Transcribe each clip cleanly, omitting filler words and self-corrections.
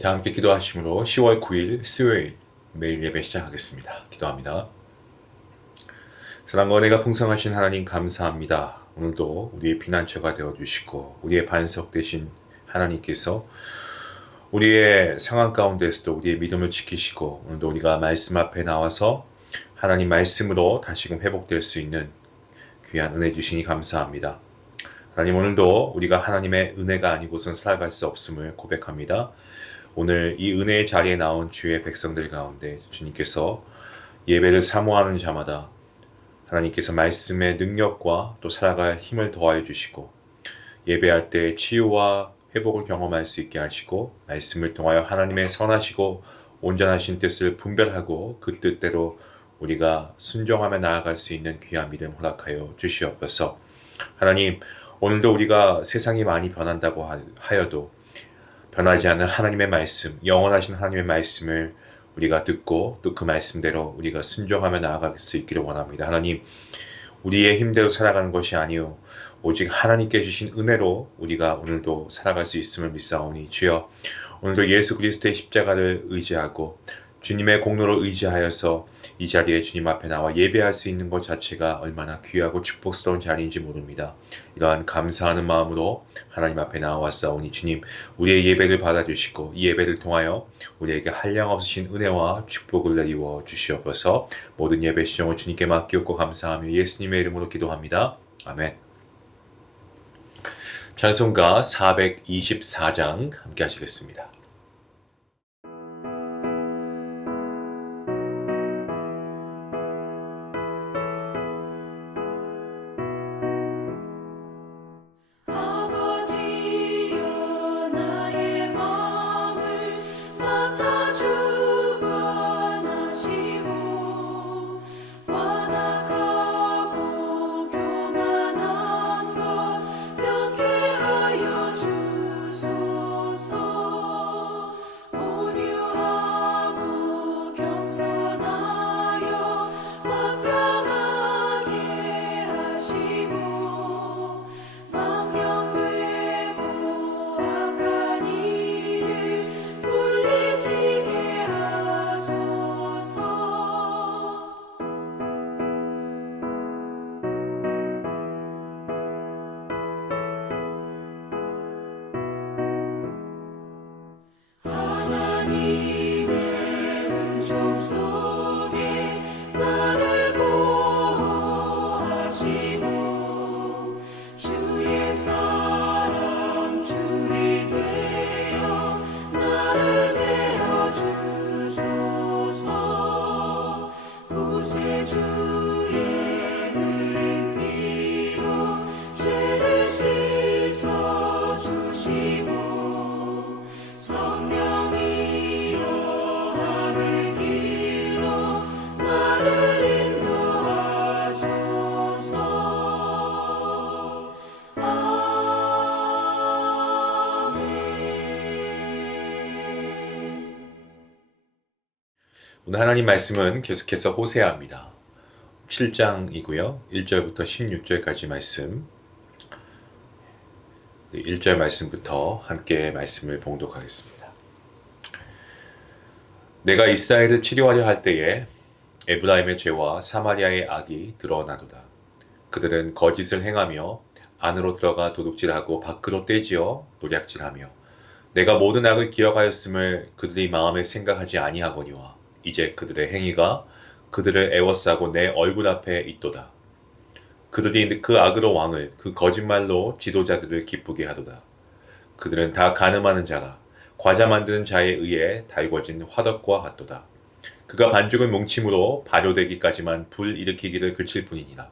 다 함께 기도하심으로 10월 9일 수요일 매일 예배 시작하겠습니다. 기도합니다. 사랑과 은혜가 풍성하신 하나님 감사합니다. 오늘도 우리의 피난처가 되어주시고 우리의 반석 되신 하나님께서 우리의 상황 가운데서도 우리의 믿음을 지키시고 오늘도 우리가 말씀 앞에 나와서 하나님 말씀으로 다시금 회복될 수 있는 귀한 은혜 주시니 감사합니다. 하나님, 오늘도 우리가 하나님의 은혜가 아니고선 살아갈 수 없음을 고백합니다. 오늘 이 은혜의 자리에 나온 주의 백성들 가운데 주님께서 예배를 사모하는 자마다 하나님께서 말씀의 능력과 또 살아갈 힘을 더하여 주시고 예배할 때 치유와 회복을 경험할 수 있게 하시고 말씀을 통하여 하나님의 선하시고 온전하신 뜻을 분별하고 그 뜻대로 우리가 순종하며 나아갈 수 있는 귀한 믿음 허락하여 주시옵소서. 하나님, 오늘도 우리가 세상이 많이 변한다고 하여도 변하지 않는 하나님의 말씀, 영원하신 하나님의 말씀을 우리가 듣고 또 그 말씀대로 우리가 순종하며 나아갈 수 있기를 원합니다. 하나님, 우리의 힘대로 살아가는 것이 아니요 오직 하나님께 주신 은혜로 우리가 오늘도 살아갈 수 있음을 믿사오니 주여, 오늘도 예수 그리스도의 십자가를 의지하고 주님의 공로를 의지하여서 이 자리에 주님 앞에 나와 예배할 수 있는 것 자체가 얼마나 귀하고 축복스러운 자리인지 모릅니다. 이러한 감사하는 마음으로 하나님 앞에 나와싸우니 주님, 우리의 예배를 받아주시고 이 예배를 통하여 우리에게 한량없으신 은혜와 축복을 내리워 주시옵소서. 모든 예배 시종을 주님께 맡기옵고 감사하며 예수님의 이름으로 기도합니다. 아멘. 찬송가 424장 함께 하시겠습니다. 오늘 하나님 말씀은 계속해서 호세아입니다. 7장이고요. 1절부터 16절까지 말씀, 1절 말씀부터 함께 말씀을 봉독하겠습니다. 내가 이스라엘을 치료하려 할 때에 에브라임의 죄와 사마리아의 악이 드러나도다. 그들은 거짓을 행하며 안으로 들어가 도둑질하고 밖으로 떼지어 노략질하며 내가 모든 악을 기억하였음을 그들이 마음에 생각하지 아니하거니와 이제 그들의 행위가 그들을 애워싸고 내 얼굴 앞에 있도다. 그들이 그 악으로 왕을 그 거짓말로 지도자들을 기쁘게 하도다. 그들은 다 가늠하는 자라 과자 만드는 자에 의해 달궈진 화덕과 같도다. 그가 반죽을 뭉침으로 발효되기까지만 불 일으키기를 그칠 뿐이니라.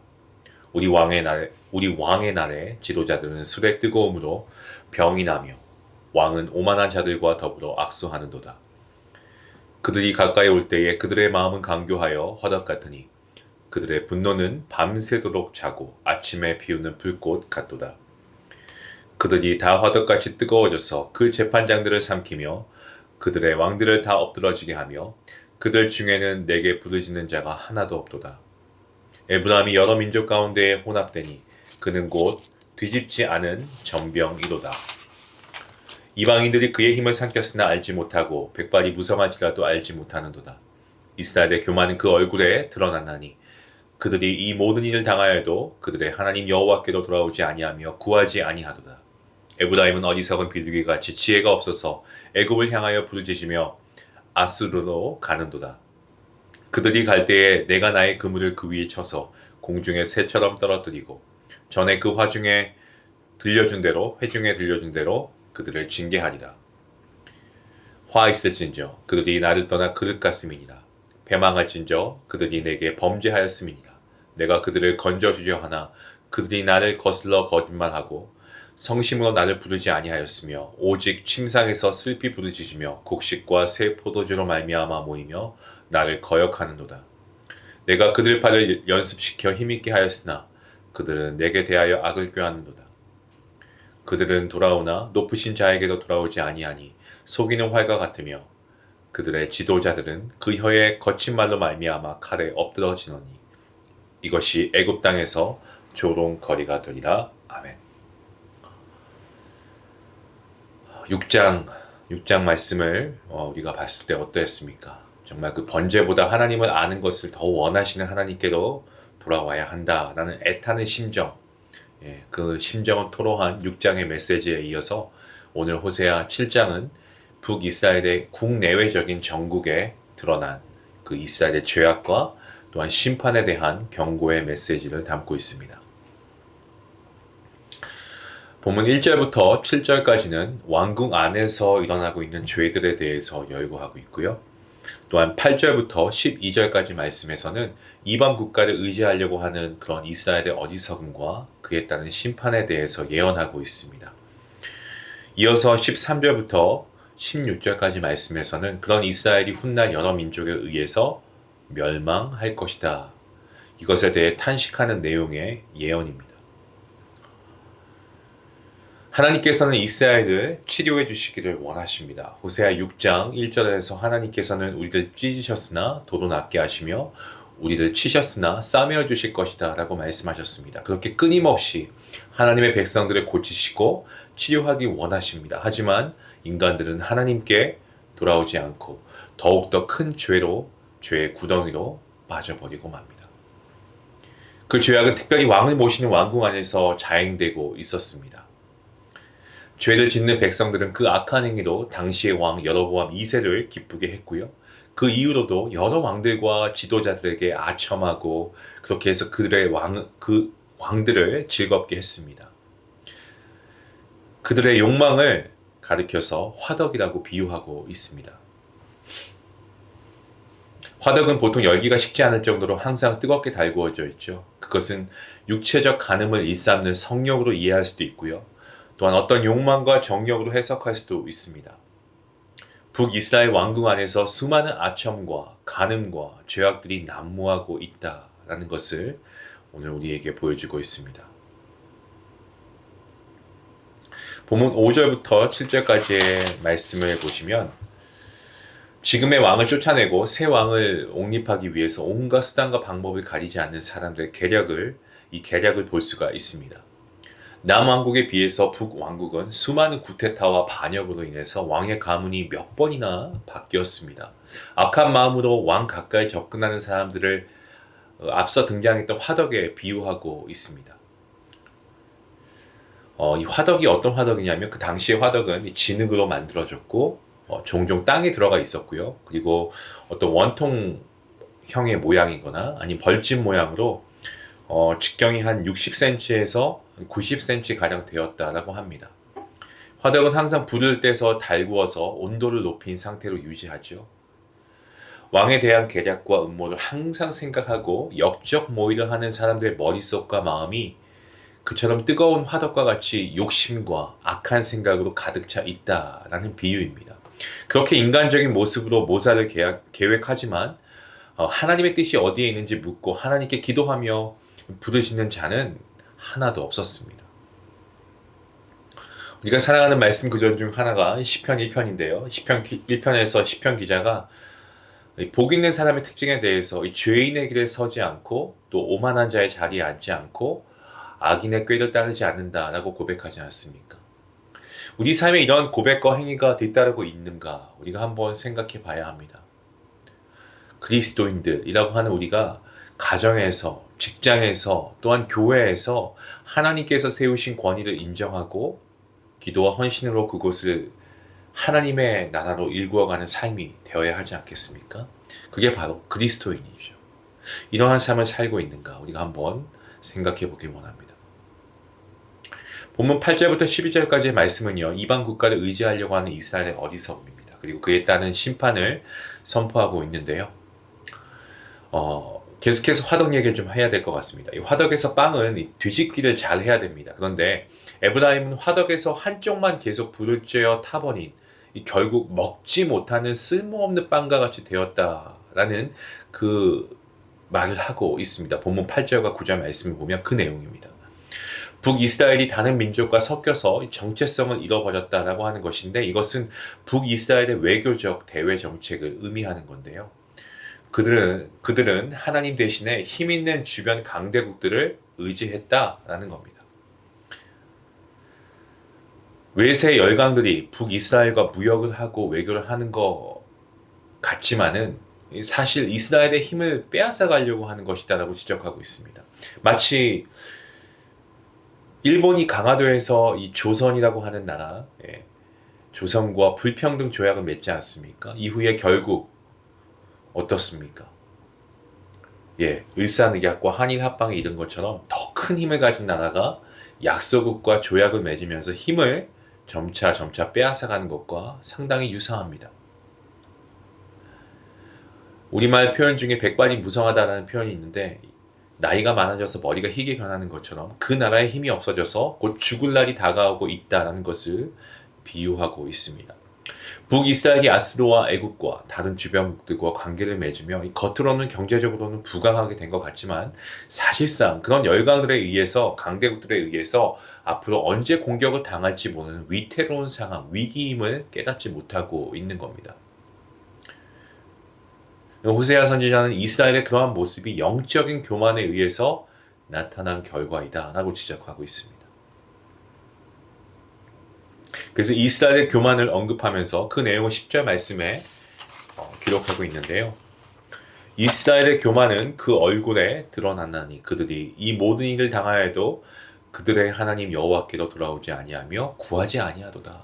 우리 왕의 날에 지도자들은 술에 뜨거움으로 병이 나며 왕은 오만한 자들과 더불어 악수하는도다. 그들이 가까이 올 때에 그들의 마음은 강교하여 화덕 같으니 그들의 분노는 밤새도록 자고 아침에 피우는 불꽃 같도다. 그들이 다 화덕같이 뜨거워져서 그 재판장들을 삼키며 그들의 왕들을 다 엎드러지게 하며 그들 중에는 내게 부르짖는 자가 하나도 없도다. 에브라임이 여러 민족 가운데에 혼합되니 그는 곧 뒤집지 않은 전병이로다. 이방인들이 그의 힘을 삼켰으나 알지 못하고 백발이 무성할지라도 알지 못하는도다. 이스라엘의 교만은 그 얼굴에 드러났나니 그들이 이 모든 일을 당하여도 그들의 하나님 여호와께로 돌아오지 아니하며 구하지 아니하도다. 에브라임은 어리석은 비둘기같이 지혜가 없어서 애굽을 향하여 부르짖으며 아수르로 가는도다. 그들이 갈 때에 내가 나의 그물을 그 위에 쳐서 공중에 새처럼 떨어뜨리고 전에 그 회중에 들려준 대로 그들을 징계하리라. 화 있을진저 그들이 나를 떠나 그릇 같음이니라. 패망할진저 그들이 내게 범죄하였음이니라. 내가 그들을 건져주려 하나 그들이 나를 거슬러 거짓말하고 성심으로 나를 부르지 아니하였으며 오직 침상에서 슬피 부르짖으며 곡식과 새 포도주로 말미암아 모이며 나를 거역하는도다. 내가 그들 팔을 연습시켜 힘있게 하였으나 그들은 내게 대하여 악을 꾀하는도다. 그들은 돌아오나 높으신 자에게도 돌아오지 아니하니 속이는 활과 같으며 그들의 지도자들은 그 혀에 거친 말로 말미암아 칼에 엎드러지노니 이것이 애굽 땅에서 조롱거리가 되리라. 아멘. 6장 말씀을 우리가 봤을 때 어떠했습니까? 정말 그 번제보다 하나님을 아는 것을 더 원하시는 하나님께로 돌아와야 한다라는 애타는 심정, 그 심정을 토로한 6장의 메시지에 이어서 오늘 호세아 7장은 북이스라엘의 국내외적인 정국에 드러난 그 이스라엘의 죄악과 또한 심판에 대한 경고의 메시지를 담고 있습니다. 본문 1절부터 7절까지는 왕궁 안에서 일어나고 있는 죄들에 대해서 열거하고 있고요. 또한 8절부터 12절까지 말씀에서는 이방 국가를 의지하려고 하는 그런 이스라엘의 어리석음과 그에 따른 심판에 대해서 예언하고 있습니다. 이어서 13절부터 16절까지 말씀에서는 그런 이스라엘이 훗날 여러 민족에 의해서 멸망할 것이다. 이것에 대해 탄식하는 내용의 예언입니다. 하나님께서는 이스라엘을 치료해 주시기를 원하십니다. 호세아 6장 1절에서 하나님께서는 우리를 찢으셨으나 도로 낫게 하시며 우리를 치셨으나 싸매어 주실 것이다 라고 말씀하셨습니다. 그렇게 끊임없이 하나님의 백성들을 고치시고 치료하기 원하십니다. 하지만 인간들은 하나님께 돌아오지 않고 더욱더 큰 죄의 구덩이로 빠져버리고 맙니다. 그 죄악은 특별히 왕을 모시는 왕궁 안에서 자행되고 있었습니다. 죄를 짓는 백성들은 그 악한 행위로 당시의 왕 여로보암 2세를 기쁘게 했고요. 그 이후로도 여러 왕들과 지도자들에게 아첨하고 그렇게 해서 그 왕들을 즐겁게 했습니다. 그들의 욕망을 가리켜서 화덕이라고 비유하고 있습니다. 화덕은 보통 열기가 식지 않을 정도로 항상 뜨겁게 달구어져 있죠. 그것은 육체적 간음을 일삼는 성욕으로 이해할 수도 있고요. 또한 어떤 욕망과 정력으로 해석할 수도 있습니다. 북이스라엘 왕궁 안에서 수많은 아첨과 간음과 죄악들이 난무하고 있다라는 것을 오늘 우리에게 보여주고 있습니다. 본문 5절부터 7절까지의 말씀을 보시면 지금의 왕을 쫓아내고 새 왕을 옹립하기 위해서 온갖 수단과 방법을 가리지 않는 사람들의 계략을 볼 수가 있습니다. 남왕국에 비해서 북왕국은 수많은 구테타와 반역으로 인해서 왕의 가문이 몇 번이나 바뀌었습니다. 악한 마음으로 왕 가까이 접근하는 사람들을 앞서 등장했던 화덕에 비유하고 있습니다. 이 화덕이 어떤 화덕이냐면 그 당시의 화덕은 진흙으로 만들어졌고 종종 땅에 들어가 있었고요. 그리고 어떤 원통형의 모양이거나 아니면 벌집 모양으로 직경이 한 60cm에서 90cm 가량 되었다라고 합니다. 화덕은 항상 불을 떼서 달구어서 온도를 높인 상태로 유지하죠. 왕에 대한 계략과 음모를 항상 생각하고 역적 모의를 하는 사람들의 머릿속과 마음이 그처럼 뜨거운 화덕과 같이 욕심과 악한 생각으로 가득 차 있다라는 비유입니다. 그렇게 인간적인 모습으로 모사를 계획하지만 하나님의 뜻이 어디에 있는지 묻고 하나님께 기도하며 부르시는 자는 하나도 없었습니다. 우리가 사랑하는 말씀 구절 중 하나가 시편 1편인데요. 시편 1편에서 시편 기자가 복 있는 사람의 특징에 대해서 이 죄인의 길에 서지 않고 또 오만한 자의 자리에 앉지 않고 악인의 꾀를 따르지 않는다라고 고백하지 않습니까? 우리 삶에 이런 고백과 행위가 뒤따르고 있는가 우리가 한번 생각해 봐야 합니다. 그리스도인들이라고 하는 우리가 가정에서, 직장에서, 또한 교회에서 하나님께서 세우신 권위를 인정하고 기도와 헌신으로 그곳을 하나님의 나라로 일구어가는 삶이 되어야 하지 않겠습니까? 그게 바로 그리스도인이죠. 이러한 삶을 살고 있는가 우리가 한번 생각해 보길 원합니다. 본문 8절부터 12절까지의 말씀은요, 이방 국가를 의지하려고 하는 이스라엘의 어리석음입니다. 그리고 그에 따른 심판을 선포하고 있는데요. 계속해서 화덕 얘기를 좀 해야 될 것 같습니다. 이 화덕에서 빵은 뒤집기를 잘 해야 됩니다. 그런데 에브라임은 화덕에서 한쪽만 계속 불을 쬐어 타버린 결국 먹지 못하는 쓸모없는 빵과 같이 되었다라는 그 말을 하고 있습니다. 본문 8절과 9절 말씀을 보면 그 내용입니다. 북이스라엘이 다른 민족과 섞여서 정체성을 잃어버렸다라고 하는 것인데 이것은 북이스라엘의 외교적 대외 정책을 의미하는 건데요. 그들은 하나님 대신에 힘 있는 주변 강대국들을 의지했다라는 겁니다. 외세 열강들이 북이스라엘과 무역을 하고 외교를 하는 것 같지만은 사실 이스라엘의 힘을 빼앗아 가려고 하는 것이다라고 지적하고 있습니다. 마치 일본이 강화도에서 이 조선이라고 하는 나라, 조선과 불평등 조약을 맺지 않습니까? 이후에 결국 어떻습니까? 을사늑약과 한일 합방에 이른 것처럼 더 큰 힘을 가진 나라가 약소국과 조약을 맺으면서 힘을 점차 빼앗아가는 것과 상당히 유사합니다. 우리말 표현 중에 백발이 무성하다라는 표현이 있는데 나이가 많아져서 머리가 희게 변하는 것처럼 그 나라의 힘이 없어져서 곧 죽을 날이 다가오고 있다는 것을 비유하고 있습니다. 북이스라엘이 아스로와 애국과 다른 주변국들과 관계를 맺으며 겉으로는 경제적으로는 부강하게 된 것 같지만 사실상 그런 열강들에 의해서 강대국들에 의해서 앞으로 언제 공격을 당할지 모르는 위태로운 상황, 위기임을 깨닫지 못하고 있는 겁니다. 호세아 선지자는 이스라엘의 그러한 모습이 영적인 교만에 의해서 나타난 결과이다 라고 지적하고 있습니다. 그래서 이스라엘의 교만을 언급하면서 그 내용을 10절 말씀에 기록하고 있는데요. 이스라엘의 교만은 그 얼굴에 드러났나니 그들이 이 모든 일을 당하여도 그들의 하나님 여호와께로 돌아오지 아니하며 구하지 아니하도다.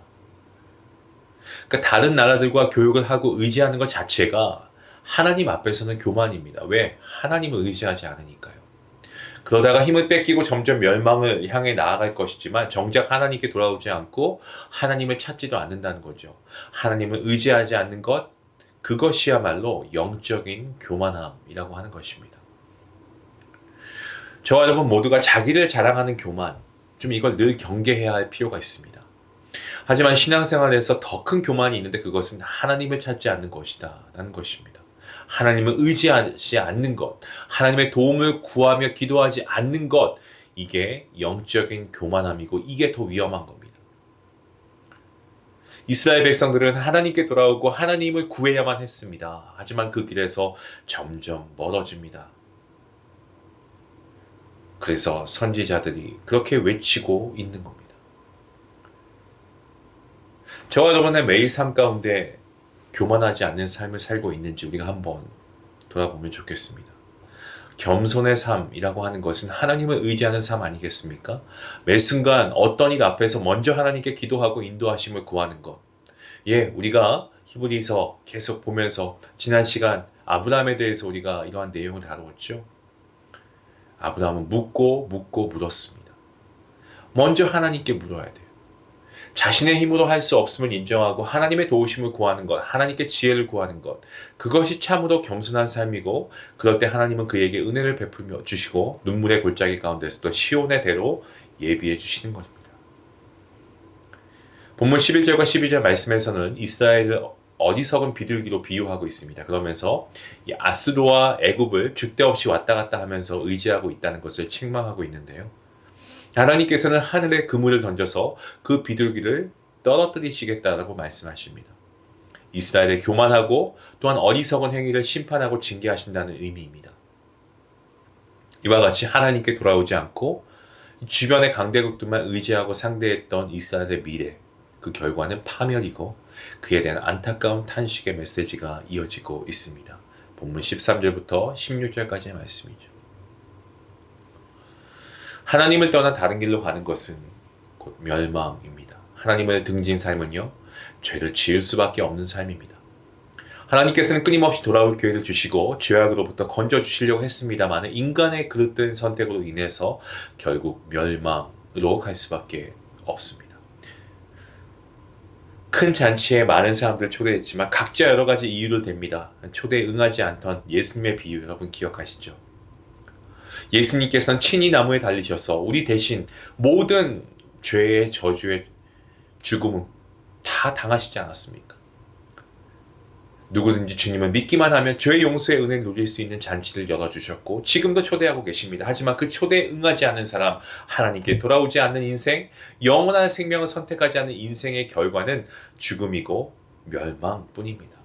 그러니까 다른 나라들과 교육을 하고 의지하는 것 자체가 하나님 앞에서는 교만입니다. 왜? 하나님을 의지하지 않으니까요. 그러다가 힘을 뺏기고 점점 멸망을 향해 나아갈 것이지만 정작 하나님께 돌아오지 않고 하나님을 찾지도 않는다는 거죠. 하나님을 의지하지 않는 것, 그것이야말로 영적인 교만함이라고 하는 것입니다. 저와 여러분 모두가 자기를 자랑하는 교만, 좀 이걸 늘 경계해야 할 필요가 있습니다. 하지만 신앙생활에서 더 큰 교만이 있는데 그것은 하나님을 찾지 않는 것이다 라는 것입니다. 하나님을 의지하지 않는 것, 하나님의 도움을 구하며 기도하지 않는 것, 이게 영적인 교만함이고 이게 더 위험한 겁니다. 이스라엘 백성들은 하나님께 돌아오고 하나님을 구해야만 했습니다. 하지만 그 길에서 점점 멀어집니다. 그래서 선지자들이 그렇게 외치고 있는 겁니다. 저와 여러분의 매일 삶 가운데 교만하지 않는 삶을 살고 있는지 우리가 한번 돌아보면 좋겠습니다. 겸손의 삶이라고 하는 것은 하나님을 의지하는 삶 아니겠습니까? 매 순간 어떤 일 앞에서 먼저 하나님께 기도하고 인도하심을 구하는 것. 우리가 히브리서 계속 보면서 지난 시간 아브라함에 대해서 우리가 이러한 내용을 다루었죠. 아브라함은 묻고 물었습니다. 먼저 하나님께 물어야 돼요. 자신의 힘으로 할 수 없음을 인정하고 하나님의 도우심을 구하는 것, 하나님께 지혜를 구하는 것, 그것이 참으로 겸손한 삶이고 그럴 때 하나님은 그에게 은혜를 베풀며 주시고 눈물의 골짜기 가운데서도 시온의 대로 예비해 주시는 것입니다. 본문 11절과 12절 말씀에서는 이스라엘을 어리석은 비둘기로 비유하고 있습니다. 그러면서 이 아스로와 애굽을 줏대 없이 왔다 갔다 하면서 의지하고 있다는 것을 책망하고 있는데요. 하나님께서는 하늘에 그물을 던져서 그 비둘기를 떨어뜨리시겠다라고 말씀하십니다. 이스라엘의 교만하고 또한 어리석은 행위를 심판하고 징계하신다는 의미입니다. 이와 같이 하나님께 돌아오지 않고 주변의 강대국들만 의지하고 상대했던 이스라엘의 미래, 그 결과는 파멸이고 그에 대한 안타까운 탄식의 메시지가 이어지고 있습니다. 본문 13절부터 16절까지의 말씀이죠. 하나님을 떠나 다른 길로 가는 것은 곧 멸망입니다. 하나님을 등진 삶은요, 죄를 지을 수밖에 없는 삶입니다. 하나님께서는 끊임없이 돌아올 기회를 주시고 죄악으로부터 건져주시려고 했습니다만 인간의 그릇된 선택으로 인해서 결국 멸망으로 갈 수밖에 없습니다. 큰 잔치에 많은 사람들을 초대했지만 각자 여러 가지 이유를 댑니다. 초대에 응하지 않던 예수님의 비유 여러분 기억하시죠? 예수님께서는 친히 나무에 달리셔서 우리 대신 모든 죄의 저주의 죽음을 다 당하시지 않았습니까? 누구든지 주님을 믿기만 하면 죄의 용서의 은혜를 누릴 수 있는 잔치를 열어주셨고 지금도 초대하고 계십니다. 하지만 그 초대에 응하지 않는 사람, 하나님께 돌아오지 않는 인생, 영원한 생명을 선택하지 않는 인생의 결과는 죽음이고 멸망뿐입니다.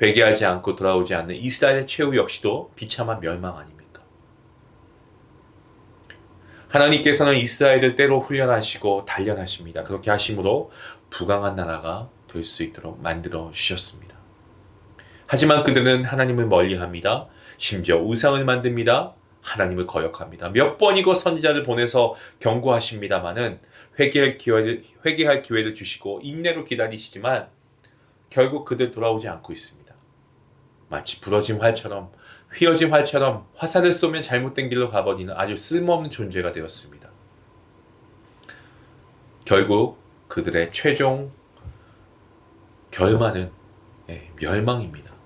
회개하지 않고 돌아오지 않는 이스라엘의 최후 역시도 비참한 멸망 아닙니까? 하나님께서는 이스라엘을 때로 훈련하시고 단련하십니다. 그렇게 하심으로 부강한 나라가 될 수 있도록 만들어 주셨습니다. 하지만 그들은 하나님을 멀리합니다. 심지어 우상을 만듭니다. 하나님을 거역합니다. 몇 번이고 선지자를 보내서 경고하십니다마는 회개할 기회를 주시고 인내로 기다리시지만 결국 그들 돌아오지 않고 있습니다. 마치 부러진 활처럼 휘어진 활처럼 화살을 쏘면 잘못된 길로 가버리는 아주 쓸모없는 존재가 되었습니다. 결국 그들의 최종 결말은 멸망입니다.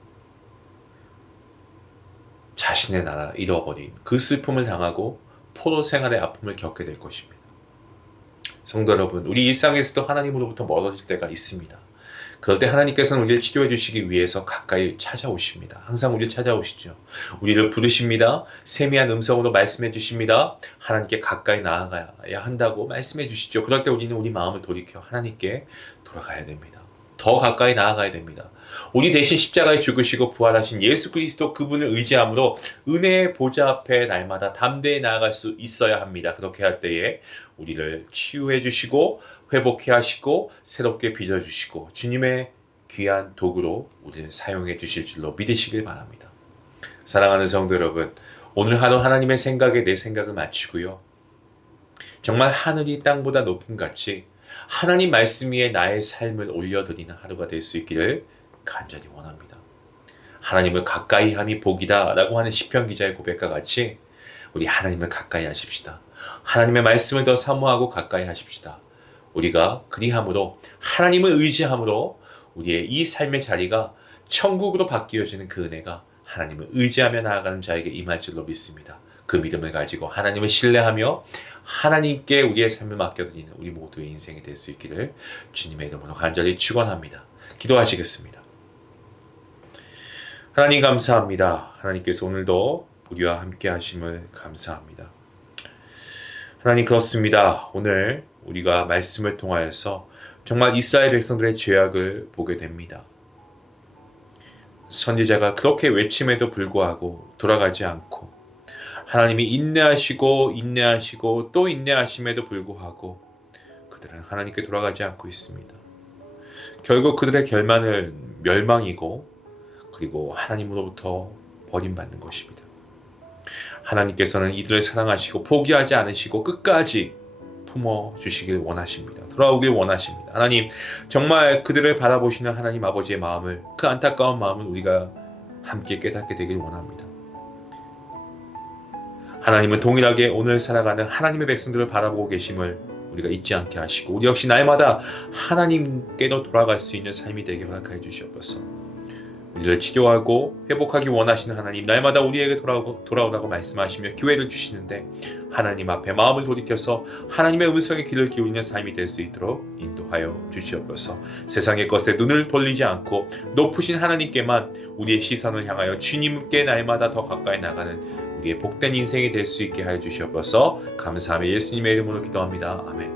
자신의 나라 잃어버린 그 슬픔을 당하고 포로 생활의 아픔을 겪게 될 것입니다. 성도 여러분, 우리 일상에서도 하나님으로부터 멀어질 때가 있습니다. 그럴 때 하나님께서는 우리를 치료해 주시기 위해서 가까이 찾아오십니다. 항상 우리를 찾아오시죠. 우리를 부르십니다. 세미한 음성으로 말씀해 주십니다. 하나님께 가까이 나아가야 한다고 말씀해 주시죠. 그럴 때 우리는 우리 마음을 돌이켜 하나님께 돌아가야 됩니다. 더 가까이 나아가야 됩니다. 우리 대신 십자가에 죽으시고 부활하신 예수 그리스도 그분을 의지함으로 은혜의 보좌 앞에 날마다 담대히 나아갈 수 있어야 합니다. 그렇게 할 때에 우리를 치유해 주시고 회복해 하시고 새롭게 빚어주시고 주님의 귀한 도구로 우리를 사용해 주실 줄로 믿으시길 바랍니다. 사랑하는 성도 여러분, 오늘 하루 하나님의 생각에 내 생각을 맞추고요. 정말 하늘이 땅보다 높음 같이 하나님 말씀 위에 나의 삶을 올려드리는 하루가 될 수 있기를 간절히 원합니다. 하나님을 가까이 함이 복이다 라고 하는 시편 기자의 고백과 같이 우리 하나님을 가까이 하십시다. 하나님의 말씀을 더 사모하고 가까이 하십시다. 우리가 그리함으로 하나님을 의지함으로 우리의 이 삶의 자리가 천국으로 바뀌어지는 그 은혜가 하나님을 의지하며 나아가는 자에게 임할 줄로 믿습니다. 그 믿음을 가지고 하나님을 신뢰하며 하나님께 우리의 삶을 맡겨드리는 우리 모두의 인생이 될 수 있기를 주님의 이름으로 간절히 축원합니다. 기도하시겠습니다. 하나님 감사합니다. 하나님께서 오늘도 우리와 함께 하심을 감사합니다. 하나님 그렇습니다. 오늘 우리가 말씀을 통하여서 정말 이스라엘 백성들의 죄악을 보게 됩니다. 선지자가 그렇게 외침에도 불구하고 돌아가지 않고 하나님이 인내하시고 또 인내하심에도 불구하고 그들은 하나님께 돌아가지 않고 있습니다. 결국 그들의 결말은 멸망이고 그리고 하나님으로부터 버림받는 것입니다. 하나님께서는 이들을 사랑하시고 포기하지 않으시고 끝까지 품어주시길 원하십니다. 돌아오길 원하십니다. 하나님, 정말 그들을 바라보시는 하나님 아버지의 마음을, 그 안타까운 마음을 우리가 함께 깨닫게 되길 원합니다. 하나님은 동일하게 오늘 살아가는 하나님의 백성들을 바라보고 계심을 우리가 잊지 않게 하시고 우리 역시 날마다 하나님께로 돌아갈 수 있는 삶이 되게 허락하여 주시옵소서. 우리를 치료하고 회복하기 원하시는 하나님, 날마다 우리에게 돌아오라고 말씀하시며 기회를 주시는데 하나님 앞에 마음을 돌이켜서 하나님의 음성에 귀를 기울이는 삶이 될 수 있도록 인도하여 주시옵소서. 세상의 것에 눈을 돌리지 않고 높으신 하나님께만 우리의 시선을 향하여 주님께 날마다 더 가까이 나가는 우리의 복된 인생이 될 수 있게 하여 주시옵소서. 감사하며 예수님의 이름으로 기도합니다. 아멘.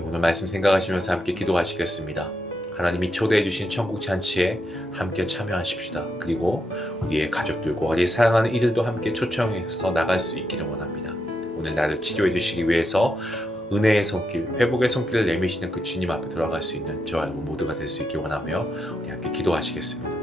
오늘 말씀 생각하시면서 함께 기도하시겠습니다. 하나님이 초대해 주신 천국 잔치에 함께 참여하십시다. 그리고 우리의 가족들과 우리의 사랑하는 이들도 함께 초청해서 나갈 수 있기를 원합니다. 오늘 나를 치료해 주시기 위해서 은혜의 손길, 회복의 손길을 내미시는 그 주님 앞에 들어갈 수 있는 저와 여러분 모두가 될 수 있길 원하며 우리 함께 기도하시겠습니다.